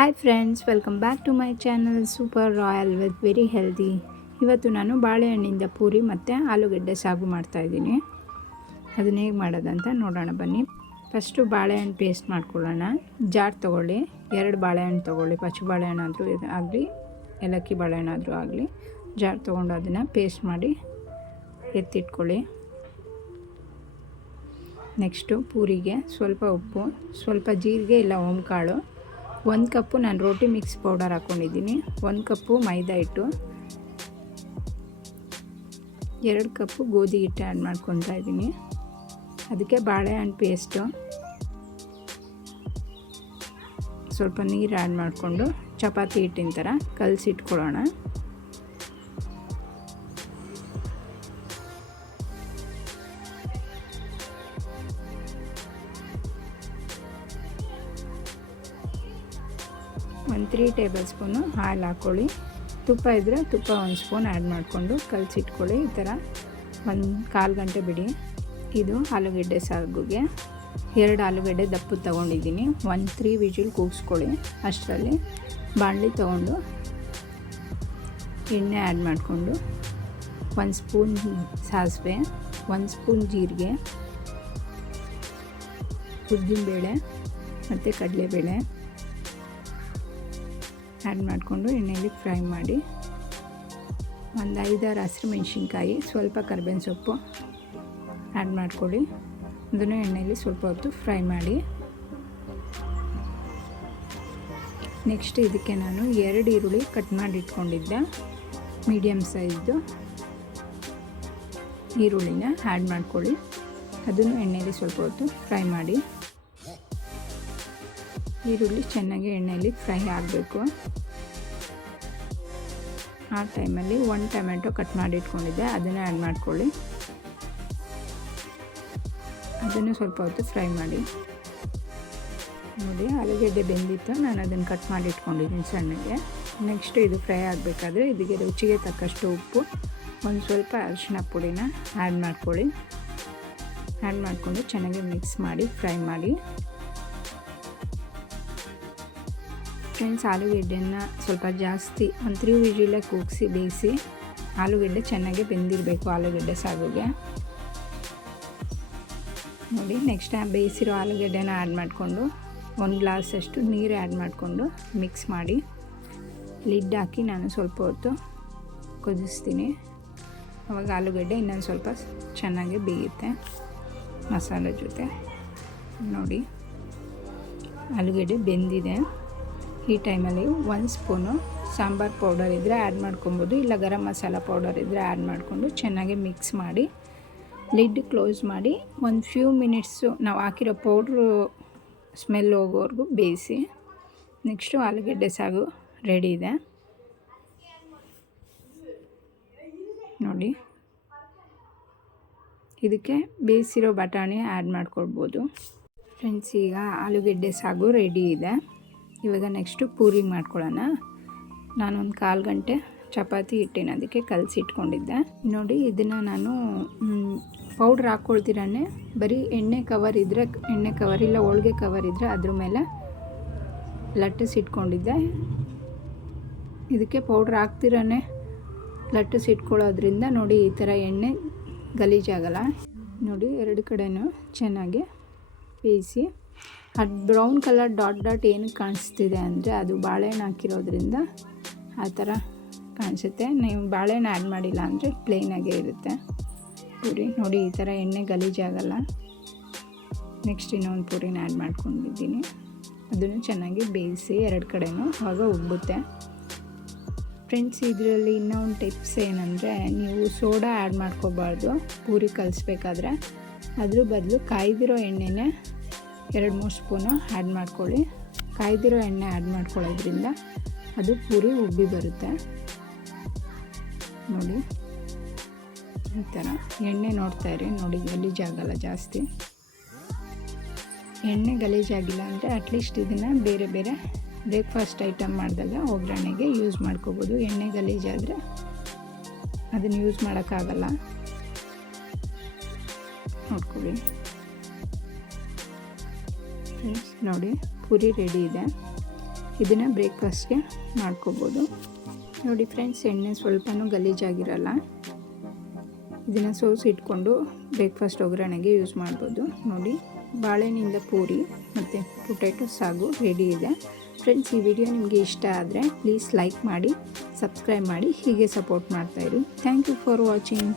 Hi friends, welcome back to my channel super royal with very healthy. ಇವತ್ತು ನಾನು ಬಾಳೆಹಣ್ಣಿಂದ ಪೂರಿ ಮತ್ತು ಆಲೂಗಡ್ಡೆ ಸಾಗು ಮಾಡ್ತಾಯಿದ್ದೀನಿ. ಅದನ್ನ ಹೇಗೆ ಮಾಡೋದಂತ ನೋಡೋಣ ಬನ್ನಿ. ಫಸ್ಟು ಬಾಳೆಹಣ್ಣು ಪೇಸ್ಟ್ ಮಾಡ್ಕೊಳ್ಳೋಣ. ಜಾರ್ ತೊಗೊಳ್ಳಿ, 2 ಬಾಳೆಹಣ್ಣು ತೊಗೊಳ್ಳಿ. ಪಚ್ಚು ಬಾಳೆಹಣ್ಣಾದರೂ ಆಗಲಿ, ಏಲಕ್ಕಿ ಬಾಳೆಹಣ್ಣಾದರೂ ಆಗಲಿ. ಜಾರ್ ತೊಗೊಂಡು ಅದನ್ನು ಪೇಸ್ಟ್ ಮಾಡಿ ಎತ್ತಿಟ್ಕೊಳ್ಳಿ. ನೆಕ್ಸ್ಟು ಪೂರಿಗೆ ಸ್ವಲ್ಪ ಉಪ್ಪು, ಸ್ವಲ್ಪ ಜೀರಿಗೆ ಇಲ್ಲ ಓಂಕಾಳು, 1 ಕಪ್ಪು ನಾನು ರೋಟಿ ಮಿಕ್ಸ್ ಪೌಡರ್ ಹಾಕ್ಕೊಂಡಿದ್ದೀನಿ, 1 ಕಪ್ಪು ಮೈದಾ ಹಿಟ್ಟು, 2 ಕಪ್ಪು ಗೋಧಿ ಹಿಟ್ಟು ಆ್ಯಡ್ ಮಾಡ್ಕೊತಾ ಇದ್ದೀನಿ. ಅದಕ್ಕೆ ಬಾಳೆಹಣ್ಣು ಪೇಸ್ಟು, ಸ್ವಲ್ಪ ನೀರು ಆ್ಯಡ್ ಮಾಡಿಕೊಂಡು ಚಪಾತಿ ಹಿಟ್ಟಿನ ಥರ ಕಲಸಿಟ್ಕೊಳ್ಳೋಣ. ಒಂದು 3 ಟೇಬಲ್ ಸ್ಪೂನು ಆಯಿಲ್ ಹಾಕ್ಕೊಳ್ಳಿ. ತುಪ್ಪ ಇದ್ದರೆ ತುಪ್ಪ 1 ಸ್ಪೂನ್ ಆ್ಯಡ್ ಮಾಡಿಕೊಂಡು ಕಲಸಿಟ್ಕೊಳ್ಳಿ. ಈ ಥರ 1/4 ಗಂಟೆ ಬಿಡಿ. ಇದು ಆಲೂಗಡ್ಡೆ ಸಾಗುಗೆ 2 ಆಲೂಗಡ್ಡೆ ದಪ್ಪು ತೊಗೊಂಡಿದ್ದೀನಿ. 3 ವಿಜಿಲ್ ಕೂಗಿಸ್ಕೊಳ್ಳಿ. ಅಷ್ಟರಲ್ಲಿ ಬಾಣಲಿ ತೊಗೊಂಡು ಎಣ್ಣೆ ಆ್ಯಡ್ ಮಾಡಿಕೊಂಡು 1 ಸ್ಪೂನ್ ಸಾಸಿವೆ, 1 ಸ್ಪೂನ್ ಜೀರಿಗೆ, ಉದ್ದಿನಬೇಳೆ ಮತ್ತು ಕಡಲೆಬೇಳೆ ಆ್ಯಡ್ ಮಾಡಿಕೊಂಡು ಎಣ್ಣೆಯಲ್ಲಿ ಫ್ರೈ ಮಾಡಿ. ಒಂದು 5-6 ಹಸಿರು ಮೆಣಸಿನ್ಕಾಯಿ, ಸ್ವಲ್ಪ ಕರಿಬೇವಿನ ಸೊಪ್ಪು ಆ್ಯಡ್ ಮಾಡ್ಕೊಳ್ಳಿ. ಅದನ್ನು ಎಣ್ಣೆಯಲ್ಲಿ ಸ್ವಲ್ಪ ಹೊತ್ತು ಫ್ರೈ ಮಾಡಿ. ನೆಕ್ಸ್ಟ್ ಇದಕ್ಕೆ ನಾನು 2 ಈರುಳ್ಳಿ ಕಟ್ ಮಾಡಿ ಇಟ್ಕೊಂಡಿದ್ದೆ, ಮೀಡಿಯಮ್ ಸೈಜ್ದು ಈರುಳ್ಳಿನ ಆ್ಯಡ್ ಮಾಡ್ಕೊಳ್ಳಿ. ಅದನ್ನು ಎಣ್ಣೆಯಲ್ಲಿ ಸ್ವಲ್ಪ ಹೊತ್ತು ಫ್ರೈ ಮಾಡಿ. ಈರುಳ್ಳಿ ಚೆನ್ನಾಗಿ ಎಣ್ಣೆಯಲ್ಲಿ ಫ್ರೈ ಆಗಬೇಕು. ಆ ಟೈಮಲ್ಲಿ 1 ಟೊಮೆಟೊ ಕಟ್ ಮಾಡಿ ಇಟ್ಕೊಂಡಿದ್ದೆ, ಅದನ್ನು ಆ್ಯಡ್ ಮಾಡ್ಕೊಳ್ಳಿ. ಅದನ್ನು ಸ್ವಲ್ಪ ಹೊತ್ತು ಫ್ರೈ ಮಾಡಿ. ನೋಡಿ, ಆಲೂಗಡ್ಡೆ ಬೆಂದಿತ್ತು, ನಾನು ಅದನ್ನು ಕಟ್ ಮಾಡಿ ಇಟ್ಕೊಂಡಿದ್ದೀನಿ ಸಣ್ಣಗೆ. ನೆಕ್ಸ್ಟ್ ಇದು ಫ್ರೈ ಆಗಬೇಕಾದ್ರೆ ಇದಕ್ಕೆ ರುಚಿಗೆ ತಕ್ಕಷ್ಟು ಉಪ್ಪು, ಒಂದು ಸ್ವಲ್ಪ ಅರಿಶಿನ ಪುಡಿನ ಆ್ಯಡ್ ಮಾಡ್ಕೊಳ್ಳಿ. ಆ್ಯಡ್ ಮಾಡಿಕೊಂಡು ಚೆನ್ನಾಗಿ ಮಿಕ್ಸ್ ಮಾಡಿ ಫ್ರೈ ಮಾಡಿ. ಫ್ರೆಂಡ್ಸ್, ಆಲೂಗಡ್ಡೆನ ಸ್ವಲ್ಪ ಜಾಸ್ತಿ 3 ವಿಜಿಲೇ ಕೂಗಿಸಿ ಬೇಯಿಸಿ. ಆಲೂಗಡ್ಡೆ ಚೆನ್ನಾಗಿ ಬೆಂದಿರಬೇಕು ಆಲೂಗಡ್ಡೆ ಸಾಗುಗೆ. ನೋಡಿ, ನೆಕ್ಸ್ಟ್ ಬೇಯಿಸಿರೋ ಆಲೂಗಡ್ಡೆನ ಆ್ಯಡ್ ಮಾಡಿಕೊಂಡು 1 ಗ್ಲಾಸಷ್ಟು ನೀರು ಆ್ಯಡ್ ಮಾಡಿಕೊಂಡು ಮಿಕ್ಸ್ ಮಾಡಿ ಲಿಡ್ ಹಾಕಿ ನಾನು ಸ್ವಲ್ಪ ಹೊತ್ತು ಕುದಿಸ್ತೀನಿ. ಆವಾಗ ಆಲೂಗಡ್ಡೆ ಇನ್ನೊಂದು ಸ್ವಲ್ಪ ಚೆನ್ನಾಗಿ ಬೇಯುತ್ತೆ ಮಸಾಲೆ ಜೊತೆ. ನೋಡಿ, ಆಲೂಗಡ್ಡೆ ಬೆಂದಿದೆ. ಈ ಟೈಮಲ್ಲಿ 1 ಸ್ಪೂನು ಸಾಂಬಾರು ಪೌಡರ್ ಇದ್ದರೆ ಆ್ಯಡ್ ಮಾಡ್ಕೊಬೋದು, ಇಲ್ಲ ಗರಂ ಮಸಾಲ ಪೌಡರ್ ಇದ್ದರೆ ಆ್ಯಡ್ ಮಾಡಿಕೊಂಡು ಚೆನ್ನಾಗಿ ಮಿಕ್ಸ್ ಮಾಡಿ ಲಿಡ್ ಕ್ಲೋಸ್ ಮಾಡಿ ಒಂದು ಫ್ಯೂ ಮಿನಿಟ್ಸು ನಾವು ಹಾಕಿರೋ ಪೌಡ್ರು ಸ್ಮೆಲ್ ಹೋಗೋವರೆಗೂ ಬೇಯಿಸಿ. ನೆಕ್ಸ್ಟು ಆಲೂಗಡ್ಡೆ ಸಾಗು ರೆಡಿ ಇದೆ. ನೋಡಿ, ಇದಕ್ಕೆ ಬೇಯಿಸಿರೋ ಬಟಾಣಿ ಆ್ಯಡ್ ಮಾಡ್ಕೊಳ್ಬೋದು. ಫ್ರೆಂಡ್ಸ್, ಈಗ ಆಲೂಗಡ್ಡೆ ಸಾಗು ರೆಡಿ ಇದೆ. ಇವಾಗ ನೆಕ್ಸ್ಟು ಪೂರಿ ಮಾಡ್ಕೊಳ್ಳೋಣ. ನಾನೊಂದು 1/4 ಗಂಟೆ ಚಪಾತಿ ಹಿಟ್ಟಿನ ಅದಕ್ಕೆ ಕಲಸಿಟ್ಕೊಂಡಿದ್ದೆ. ನೋಡಿ, ಇದನ್ನು ನಾನು ಪೌಡ್ರ್ ಹಾಕ್ಕೊಳ್ತಿರೇ ಬರೀ ಎಣ್ಣೆ ಕವರ್ ಇದ್ದರೆ, ಎಣ್ಣೆ ಕವರ್ ಇಲ್ಲ ಹೋಳಿಗೆ ಕವರ್ ಇದ್ದರೆ ಅದ್ರ ಮೇಲೆ ಲಟ್ಟಿಸಿಟ್ಕೊಂಡಿದ್ದೆ. ಇದಕ್ಕೆ ಪೌಡ್ರ್ ಹಾಕ್ತಿರೇ ಲಟ್ಟಿಸಿಟ್ಕೊಳ್ಳೋದ್ರಿಂದ ನೋಡಿ ಈ ಥರ ಎಣ್ಣೆ ಗಲೀಜಾಗಲ್ಲ. ನೋಡಿ, 2 ಕಡೆನೂ ಚೆನ್ನಾಗಿ ಬೇಯಿಸಿ. ಅದು ಬ್ರೌನ್ ಕಲರ್ ಡಾಟ್ ಏನಕ್ಕೆ ಕಾಣಿಸ್ತಿದೆ ಅಂದರೆ ಅದು ಬಾಳೆಹಣ್ಣು ಹಾಕಿರೋದ್ರಿಂದ ಆ ಥರ ಕಾಣಿಸುತ್ತೆ. ನೀವು ಬಾಳೆಹಣ್ಣು ಆ್ಯಡ್ ಮಾಡಿಲ್ಲ ಅಂದರೆ ಪ್ಲೇನಾಗೇ ಇರುತ್ತೆ ಪೂರಿ. ನೋಡಿ, ಈ ಥರ ಎಣ್ಣೆ ಗಲೀಜಾಗಲ್ಲ. ನೆಕ್ಸ್ಟ್ ಇನ್ನೊಂದು ಪೂರಿನ ಆ್ಯಡ್ ಮಾಡ್ಕೊಂಡಿದ್ದೀನಿ. ಅದನ್ನು ಚೆನ್ನಾಗಿ ಬೇಯಿಸಿ 2 ಕಡೆನೂ, ಆವಾಗ ಉಬ್ಬುತ್ತೆ. ಫ್ರೆಂಡ್ಸ್, ಇದರಲ್ಲಿ ಇನ್ನೊಂದು ಟಿಪ್ಸ್ ಏನಂದರೆ, ನೀವು ಸೋಡಾ ಆ್ಯಡ್ ಮಾಡ್ಕೋಬಾರ್ದು ಪೂರಿ ಕಲಿಸ್ಬೇಕಾದ್ರೆ. ಅದ್ರ ಬದಲು ಕಾಯ್ದಿರೋ ಎಣ್ಣೆನೇ 2-3 ಸ್ಪೂನು ಆ್ಯಡ್ ಮಾಡ್ಕೊಳ್ಳಿ. ಕಾಯ್ದಿರೋ ಎಣ್ಣೆ ಆ್ಯಡ್ ಮಾಡ್ಕೊಳ್ಳೋದ್ರಿಂದ ಅದು ಪೂರಿ ಉಬ್ಬಿ ಬರುತ್ತೆ. ನೋಡಿ, ಈ ಥರ ಎಣ್ಣೆ ನೋಡ್ತಾಯಿರಿ. ನೋಡಿ, ಗಲೀಜಾಗಲ್ಲ ಜಾಸ್ತಿ. ಎಣ್ಣೆ ಗಲೀಜಾಗಿಲ್ಲ ಅಂದರೆ ಅಟ್ಲೀಸ್ಟ್ ಇದನ್ನು ಬೇರೆ ಬೇರೆ ಬ್ರೇಕ್ಫಾಸ್ಟ್ ಐಟಮ್ ಮಾಡಿದಾಗ ಒಗ್ಗರಣೆಗೆ ಯೂಸ್ ಮಾಡ್ಕೋಬೋದು. ಎಣ್ಣೆ ಗಲೀಜಾದರೆ ಅದನ್ನು ಯೂಸ್ ಮಾಡೋಕ್ಕಾಗಲ್ಲ. ನೋಡ್ಕೊಳ್ಳಿ ಫ್ರೆಂಡ್ಸ್. ನೋಡಿ, ಪೂರಿ ರೆಡಿ ಇದೆ. ಇದನ್ನು ಬ್ರೇಕ್ಫಾಸ್ಟ್ಗೆ ಮಾಡ್ಕೋಬೋದು. ನೋಡಿ ಫ್ರೆಂಡ್ಸ್, ಎಣ್ಣೆ ಸ್ವಲ್ಪನೂ ಗಲೀಜಾಗಿರಲ್ಲ. ಇದನ್ನು ಸೋಸಿಟ್ಕೊಂಡು ಬ್ರೇಕ್ಫಾಸ್ಟ್ ಒಗ್ಗರಣೆಗೆ ಯೂಸ್ ಮಾಡ್ಬೋದು. ನೋಡಿ, ಬಾಳೆಹಣ್ಣಿಂದ ಪೂರಿ ಮತ್ತು ಪೊಟ್ಯಾಟೊ ಸಾಗು ರೆಡಿ ಇದೆ. ಫ್ರೆಂಡ್ಸ್, ಈ ವಿಡಿಯೋ ನಿಮಗೆ ಇಷ್ಟ ಆದರೆ ಪ್ಲೀಸ್ ಲೈಕ್ ಮಾಡಿ, ಸಬ್ಸ್ಕ್ರೈಬ್ ಮಾಡಿ, ಹೀಗೆ ಸಪೋರ್ಟ್ ಮಾಡ್ತಾಯಿರಿ. Thank you for watching.